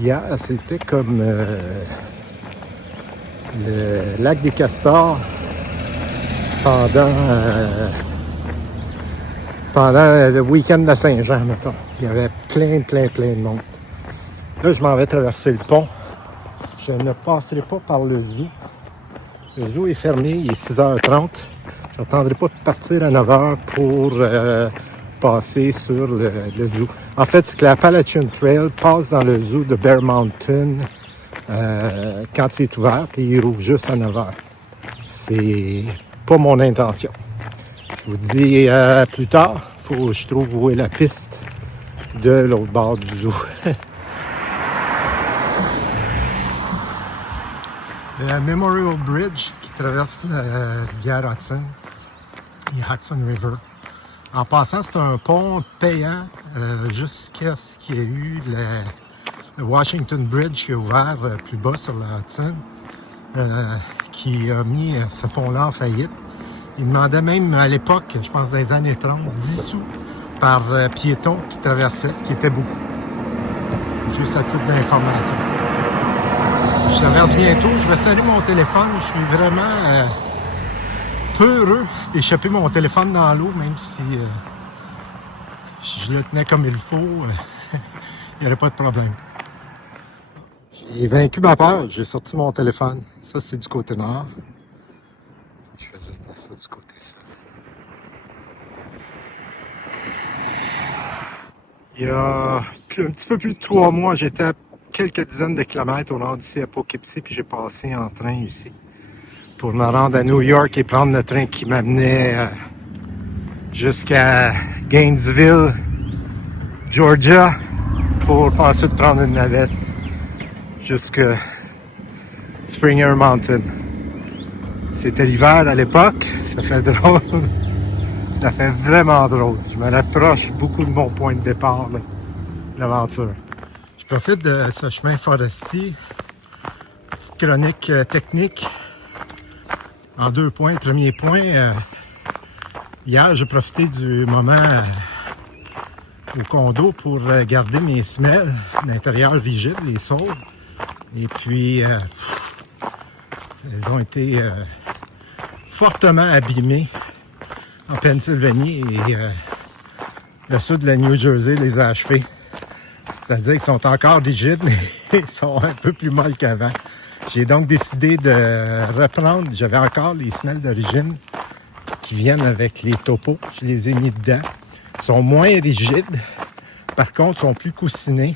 Hier, c'était comme le lac des Castors pendant le week-end de Saint-Jean, mettons. Il y avait plein de monde. Là, je m'en vais traverser le pont. Je ne passerai pas par le zoo. Le zoo est fermé, il est 6h30. Je n'attendrai pas de partir à 9h pour passer sur le zoo. En fait, c'est que la Appalachian Trail passe dans le zoo de Bear Mountain quand c'est ouvert, puis il rouvre juste à 9h. C'est pas mon intention. Je vous dis plus tard, il faut que je trouve où est la piste de l'autre bord du zoo. Le Memorial Bridge qui traverse la rivière Hudson et Hudson River. En passant, c'est un pont payant jusqu'à ce qu'il y ait eu le Washington Bridge qui est ouvert plus bas sur la Hudson, qui a mis ce pont-là en faillite. Il demandait même à l'époque, je pense dans les années 30, 10 sous par piéton qui traversait, ce qui était beaucoup. Juste à titre d'information. Je traverse bientôt, je vais saluer mon téléphone, je suis vraiment peu heureux d'échapper mon téléphone dans l'eau, même si je le tenais comme il faut, il n'y aurait pas de problème. J'ai vaincu ma peur, j'ai sorti mon téléphone. Ça, c'est du côté nord. Je faisais ça du côté sud. Il y a un petit peu plus de 3 mois, j'étais à quelques dizaines de kilomètres au nord d'ici à Poughkeepsie, puis j'ai passé en train ici pour me rendre à New York et prendre le train qui m'amenait jusqu'à Gainesville, Georgia, pour ensuite prendre une navette jusqu'à Springer Mountain. C'était l'hiver à l'époque, ça fait drôle, ça fait vraiment drôle. Je me rapproche beaucoup de mon point de départ, là, l'aventure. Je profite de ce chemin forestier, petite chronique technique, en 2 points. Le premier point, hier j'ai profité du moment au condo pour garder mes semelles d'intérieur rigides, les saules. Et puis, elles ont été fortement abîmées en Pennsylvanie et le sud de la New Jersey les a achevées. C'est-à-dire qu'ils sont encore rigides, mais ils sont un peu plus molles qu'avant. J'ai donc décidé de reprendre, j'avais encore les semelles d'origine qui viennent avec les topos. Je les ai mis dedans. Ils sont moins rigides, par contre, ils sont plus coussinés.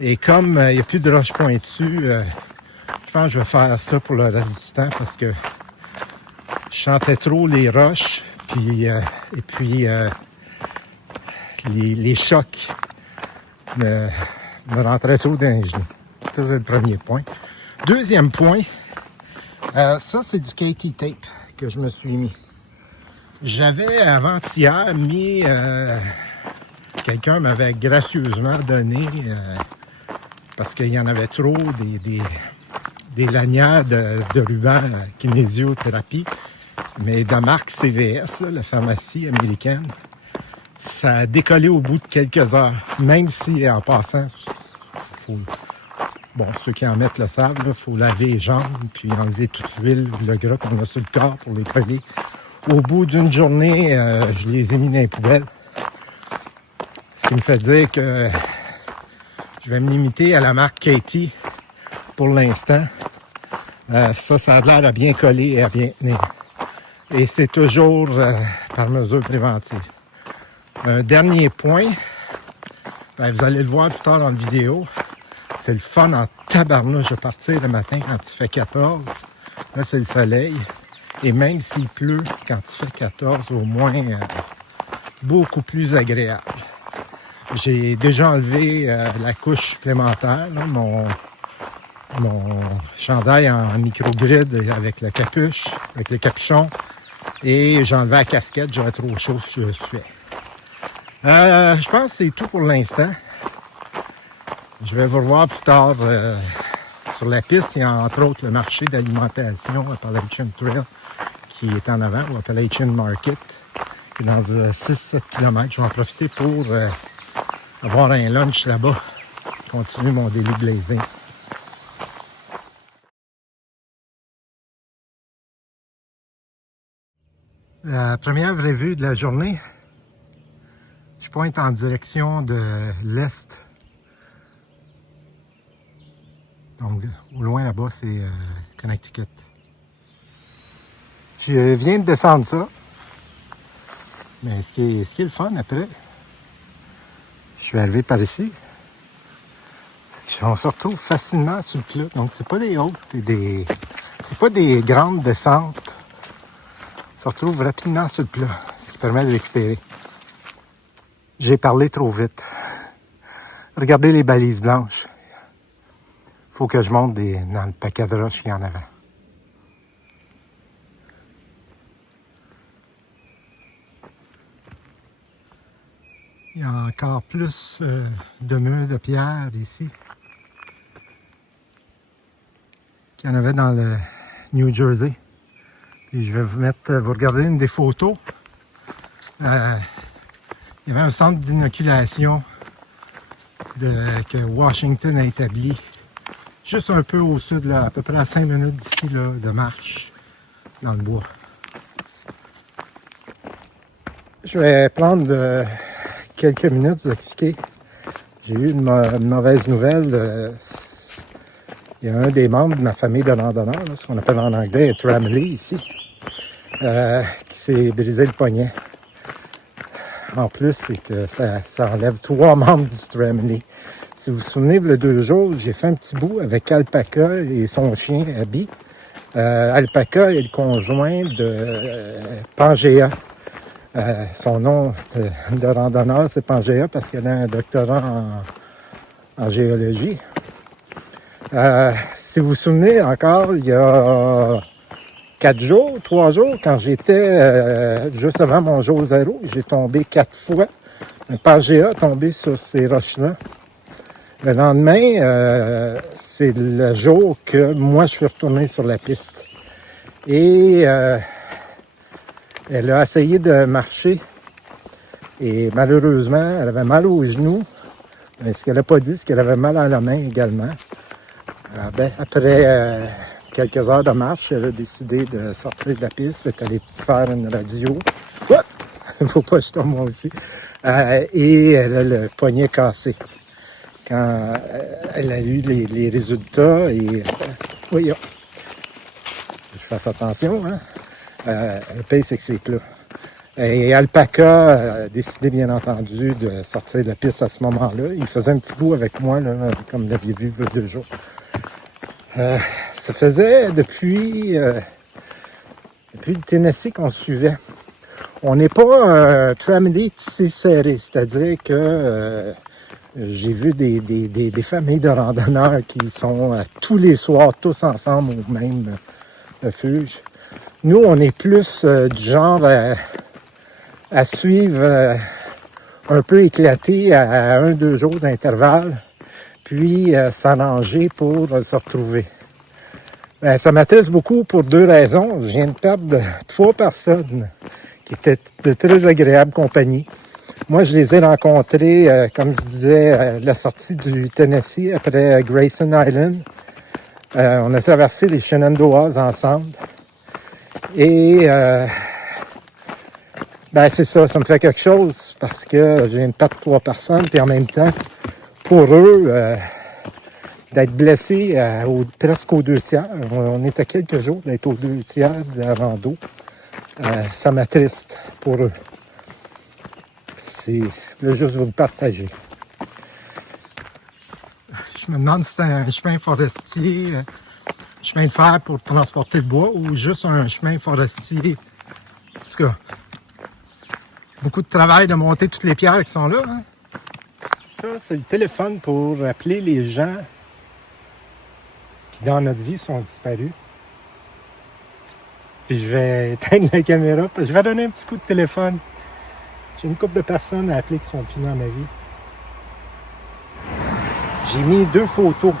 Et comme il n'y a plus de roches pointues, je pense que je vais faire ça pour le reste du temps parce que je sentais trop les roches, puis, et puis les chocs me rentraient trop dans les genoux. Ça, c'est le premier point. Deuxième point, ça, c'est du KT tape que je me suis mis. J'avais avant-hier mis, quelqu'un m'avait gracieusement donné, parce qu'il y en avait trop, des lanières de ruban kinésiothérapie, mais de marque CVS, là, la pharmacie américaine. Ça a décollé au bout de quelques heures, même si en passant, ceux qui en mettent le savent, il faut laver les jambes, puis enlever toute l'huile, le gras qu'on a sur le corps pour les coller. Au bout d'une journée, je les ai mis dans les poubelles. Ce qui me fait dire que je vais me limiter à la marque Katie pour l'instant. Ça a l'air à bien coller et à bien tenir. Et c'est toujours par mesure préventive. Un dernier point, vous allez le voir plus tard dans la vidéo, c'est le fun en tabarnouche de partir le matin quand il fait 14. Là, c'est le soleil. Et même s'il pleut, quand il fait 14, au moins, beaucoup plus agréable. J'ai déjà enlevé la couche supplémentaire, là, mon chandail en microgrid avec la capuche, avec le capuchon. Et j'ai enlevé la casquette, j'aurais trop chaud si je suis. Je pense que c'est tout pour l'instant. Je vais vous revoir plus tard sur la piste. Il y a entre autres le marché d'alimentation Appalachian Trail qui est en avant, ou Appalachian Market, qui est dans 6-7 km. Je vais en profiter pour avoir un lunch là-bas continue mon daily blazing. La première vraie vue de la journée, je pointe en direction de l'est. Donc, au loin là-bas, c'est Connecticut. Je viens de descendre ça. Mais ce qui est le fun après, je suis arrivé par ici. On se retrouve facilement sur le plat. Donc, c'est pas des hautes et c'est pas des grandes descentes. On se retrouve rapidement sur le plat, ce qui permet de récupérer. J'ai parlé trop vite. Regardez les balises blanches. Faut que je monte dans le paquet de roches qu'il y en avant. Il y a encore plus de murs de pierre ici qu'il y en avait dans le New Jersey. Et je vais vous regarder une des photos. Il y avait un centre d'inoculation que Washington a établi juste un peu au sud, là, à peu près à 5 minutes d'ici, là, de marche dans le bois. Je vais prendre quelques minutes pour vous expliquer. J'ai eu une mauvaise nouvelle. Il y a un des membres de ma famille de randonneurs, ce qu'on appelle en anglais « tramily » ici, qui s'est brisé le poignet. En plus, c'est que ça enlève 3 membres du tramily. Si vous vous souvenez, il y a 2 jours, j'ai fait un petit bout avec Alpaca et son chien, Abby. Alpaca est le conjoint de Pangea. Son nom de randonneur, c'est Pangea parce qu'elle a un doctorat en géologie. Si vous vous souvenez encore, il y a 3 jours, quand j'étais juste avant mon jour 0, j'ai tombé 4 fois. Un Pangea tombé sur ces roches-là. Le lendemain, c'est le jour que moi, je suis retourné sur la piste. Et elle a essayé de marcher. Et malheureusement, elle avait mal aux genoux. Mais ce qu'elle n'a pas dit, c'est qu'elle avait mal à la main également. Après quelques heures de marche, elle a décidé de sortir de la piste. Elle est allée faire une radio. Il ne faut pas que je tombe moi aussi. Et elle a le poignet cassé. Quand elle a eu les résultats, et voyons, je fasse attention, hein? Le pire, c'est que c'est plat. Et Alpaca a décidé, bien entendu, de sortir de la piste à ce moment-là. Il faisait un petit bout avec moi, là, comme vous l'aviez vu il y a 2 jours. Ça faisait depuis le Tennessee qu'on suivait. On n'est pas un tramily si serré, c'est-à-dire que j'ai vu des familles de randonneurs qui sont tous les soirs, tous ensemble au même refuge. Nous, on est plus du genre à suivre un peu éclaté à 1-2 jours d'intervalle, puis s'arranger pour se retrouver. Ça m'intéresse beaucoup pour 2 raisons. Je viens de perdre 3 personnes qui étaient de très agréable compagnie. Moi, je les ai rencontrés, comme je disais, à la sortie du Tennessee, après Grayson Island. On a traversé les Shenandoahs ensemble. Et c'est ça me fait quelque chose parce que je viens de perdre 3 personnes. Puis en même temps, pour eux, d'être blessés presque aux 2 tiers, on est à quelques jours d'être aux 2 tiers de la rando. Ça m'attriste pour eux. Je voulais juste vous le partager. Je me demande si c'est un chemin forestier, chemin de fer pour transporter le bois ou juste un chemin forestier. En tout cas, beaucoup de travail de monter toutes les pierres qui sont là. Hein? Ça, c'est le téléphone pour appeler les gens qui, dans notre vie, sont disparus. Puis je vais éteindre la caméra, puis je vais donner un petit coup de téléphone. J'ai une couple de personnes à appeler qui sont plus dans ma vie. J'ai mis 2 photos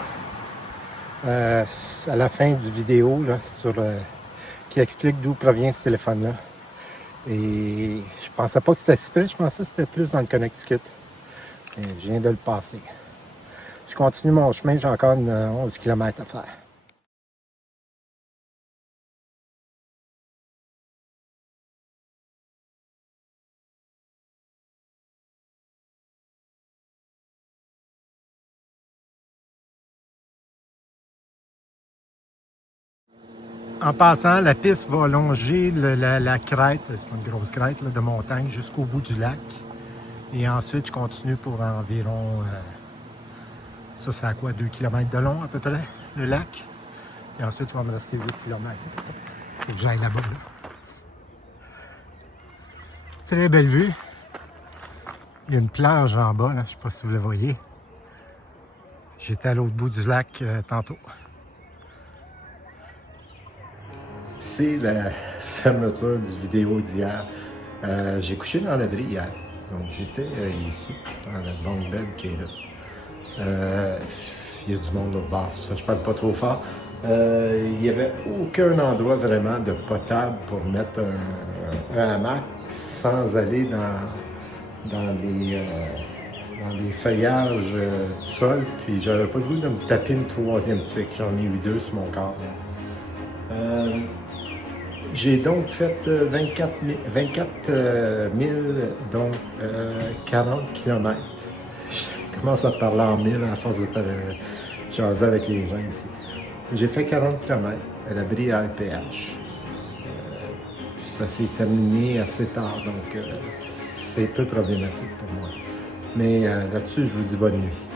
à la fin du vidéo là, qui expliquent d'où provient ce téléphone-là. Et je pensais pas que c'était si près, je pensais que c'était plus dans le Connecticut. Et je viens de le passer. Je continue mon chemin, j'ai encore 11 km à faire. En passant, la piste va longer la crête, c'est une grosse crête là, de montagne, jusqu'au bout du lac. Et ensuite, je continue pour environ, ça c'est à quoi, 2 km de long à peu près, le lac. Et ensuite, il va me rester 8 km. Il faut que j'aille là-bas. Là. Très belle vue. Il y a une plage en bas, là. Je ne sais pas si vous le voyez. J'étais à l'autre bout du lac tantôt. C'est la fermeture du vidéo d'hier. J'ai couché dans l'abri hier. Donc j'étais ici, dans le bunk bed qui est là. Il y a du monde au bord, ça je parle pas trop fort. Il n'y avait aucun endroit vraiment de potable pour mettre un hamac sans aller dans les feuillages du sol. Puis j'avais pas le goût de me taper une troisième tique. J'en ai eu 2 sur mon corps. J'ai donc fait 24 000, dont 40 km. Je commence à parler en 1000 à force de jaser avec les gens ici. J'ai fait 40 km à l'abri ALPH. Puis ça s'est terminé assez tard, donc c'est peu problématique pour moi. Mais là-dessus, je vous dis bonne nuit.